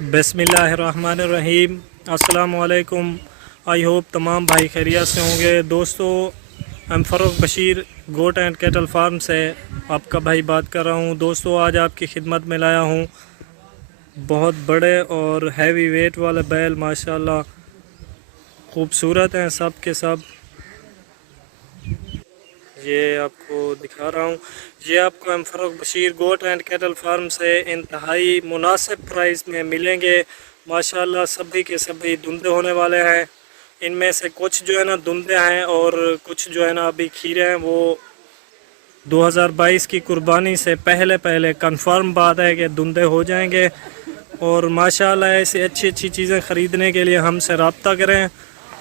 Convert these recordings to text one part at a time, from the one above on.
बिस्मिल्लाहिर्रहमानिर्रहीम। अस्सलाम वालेकुम। आई होप तमाम भाई खैरियत से होंगे। दोस्तों, I'm Farooq Bashir goat and cattle farm से आपका भाई बात कर रहा हूँ। दोस्तों, आज आपकी खिदमत में लाया हूँ बहुत बड़े और हैवी वेट वाले बैल, माशाल्लाह खूबसूरत हैं सब के सब। ये आपको दिखा रहा हूँ। ये आपको एम Farooq Bashir goat and cattle farm से इंतहाई मुनासिब प्राइस में मिलेंगे। माशाल्लाह सभी के सभी धुंधे होने वाले हैं। इनमें से कुछ जो है ना धुंधे हैं और कुछ जो है ना अभी खीरे हैं। वो 2022 की कुर्बानी से पहले पहले कंफर्म बात है कि धुंधे हो जाएंगे। और माशाल्लाह ऐसी अच्छी अच्छी चीज़ें ख़रीदने के लिए हमसे रब्ता करें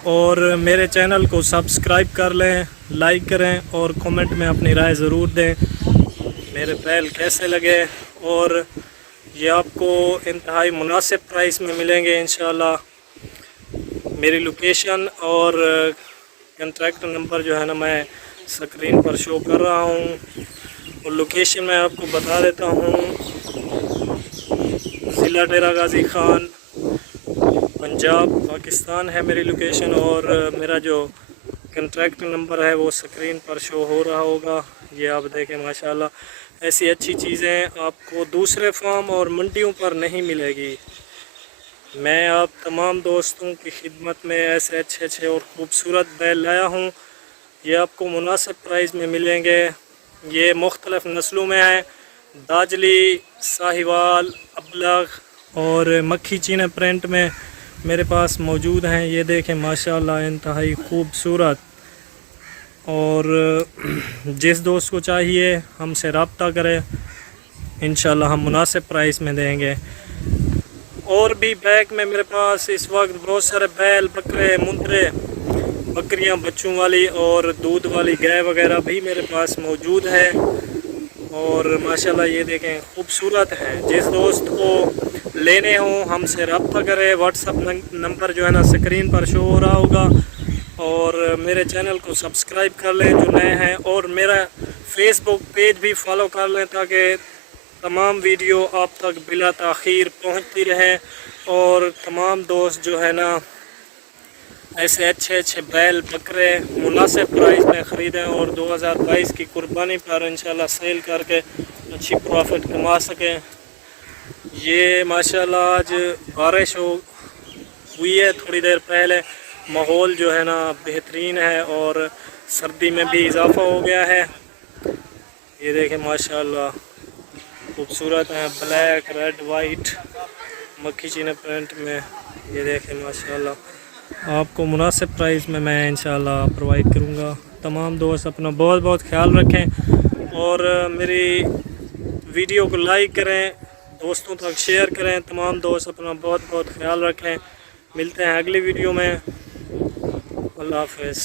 और मेरे चैनल को सब्सक्राइब कर लें, लाइक करें और कमेंट में अपनी राय ज़रूर दें मेरे बैल कैसे लगे। और ये आपको इंतहाई मुनासिब प्राइस में मिलेंगे इंशाल्लाह। मेरी लोकेशन और कॉन्टैक्ट नंबर जो है ना मैं स्क्रीन पर शो कर रहा हूँ। और लोकेशन मैं आपको बता देता हूँ। ज़िला डेरा गाज़ी ख़ान, पंजाब, पाकिस्तान है मेरी लोकेशन। और मेरा जो कॉन्टैक्ट नंबर है वो स्क्रीन पर शो हो रहा होगा। ये आप देखें, माशाल्लाह ऐसी अच्छी चीज़ें आपको दूसरे फार्म और मंडियों पर नहीं मिलेगी। मैं आप तमाम दोस्तों की खिदमत में ऐसे अच्छे अच्छे और ख़ूबसूरत बैल लाया हूँ। ये आपको मुनासिब प्राइस में मिलेंगे। ये मुख्तलिफ़ नस्लों में हैं। दाजली, साहिवाल, अबलग और मक्खी चीना प्रिंट में मेरे पास मौजूद हैं। ये देखें माशाल्लाह इंतहाई खूबसूरत। और जिस दोस्त को चाहिए हमसे रब्ता करें, इंशाल्लाह हम मुनासिब प्राइस में देंगे। और भी बैग में मेरे पास इस वक्त बहुत सारे बैल, बकरे, मुंदरे, बकरियां बच्चों वाली और दूध वाली गाय वगैरह भी मेरे पास मौजूद है। और माशाल्लाह ये देखें खूबसूरत है। जिस दोस्त को लेने हो हमसे रब्ता करें। व्हाट्सअप नंबर जो है ना स्क्रीन पर शो हो रहा होगा। और मेरे चैनल को सब्सक्राइब कर लें जो नए हैं। और मेरा फेसबुक पेज भी फॉलो कर लें ताकि तमाम वीडियो आप तक बिला ताख़ीर पहुंचती रहे। और तमाम दोस्त जो है ना ऐसे अच्छे अच्छे बैल, बकरे मुनासिब प्राइस में ख़रीदें और 2022 की कुर्बानी पर इंशाल्लाह सेल करके अच्छी प्रॉफिट कमा सकें। ये माशाल्लाह आज बारिश हुई है थोड़ी देर पहले। माहौल जो है ना बेहतरीन है और सर्दी में भी इजाफ़ा हो गया है। ये देखें माशाल्लाह खूबसूरत हैं, ब्लैक, रेड, वाइट, मक्खी चीना प्रिंट में। ये देखें माशाल्लाह आपको मुनासिब प्राइस में मैं इंशाल्लाह प्रोवाइड करूँगा। तमाम दोस्त अपना बहुत बहुत ख्याल रखें और मेरी वीडियो को लाइक करें, दोस्तों तक शेयर करें। तमाम दोस्त अपना बहुत बहुत ख्याल रखें। मिलते हैं अगली वीडियो में। अल्लाह हाफ़िज़।